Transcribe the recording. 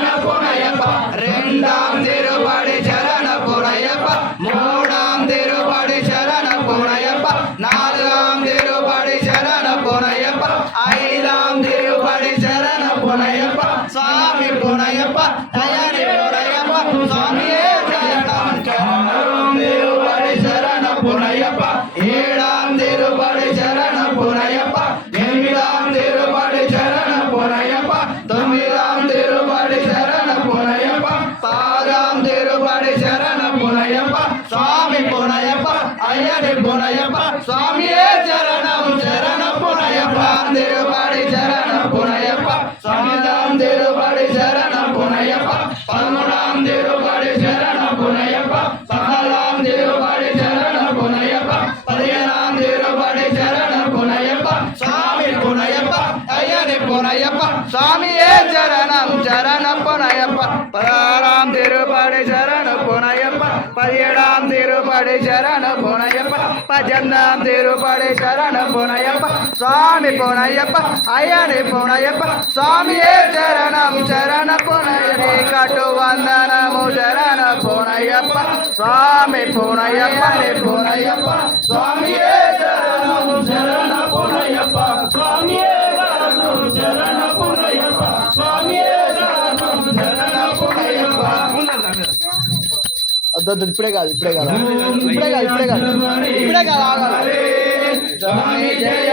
சரண புனையப்பா ரெண்டாம் திருப்படி சரண புனையப்பா மூணாம் திருப்படி சரண புனையப்பா நான்காம் திருப்படி சரண புனையப்பா ஐந்தாம் திருப்படி சரண புனையப்பா சுவாமி புனையப்பா தயாரி புனையப்பா சுவாமியே சரணம் சரணம் திருப்படி சரண புனையப்பா ஏழாம் திருப்படி சரண புனையப்பா எட்டாம் திருப்படி சரண புனையப்பா தொம்மிதாம் திருப்படி சரண புனையப்பா பாதாம் திருப்படி சரண புனையப்பா சுவாமி புனையப்பா ஐயடி புனையப்பா சுவாமியே சரணம் சரண புனையப்பா திருப்படி சரண புனையப்பா சுவாமிதாம் திருப்படி சரண புனையப்பா பதினொன்றாம் திருப்படி சரண புனையப்பா பதினாலாம் திருப்படி சரண புனையப்பா பதினேழாம் திருப்படி சரண புனையப்பா சுவாமி புனையப்பா ஐயடி புனையப்பா சுவாமியே சரணம் சரண புனையப்பா பதினாறாம் திருப்படி சரண புனையப்பா பதினேழாம் திருப்படி சரண புனையப்பா பஜந்தாம் திருப்படி சரண புனையப்பா சுவாமி புனையப்பா ஐயடி புனையப்பா சுவாமியே சரணம் சரண புனையடி கட்டு వందనము శరణ పునయ్యప్ప స్వామి పునయ్యప్ప పునయ్యప్ప స్వామియే శరణము శరణ పునయ్యప్ప స్వామియే శరణము శరణ పునయ్యప్ప స్వామియే శరణము శరణ పునయ్యప్ప అద్దొద్దు ఇప్పుడే కాదు ఇప్పుడే కాదు ఆగాలి స్వామి జయ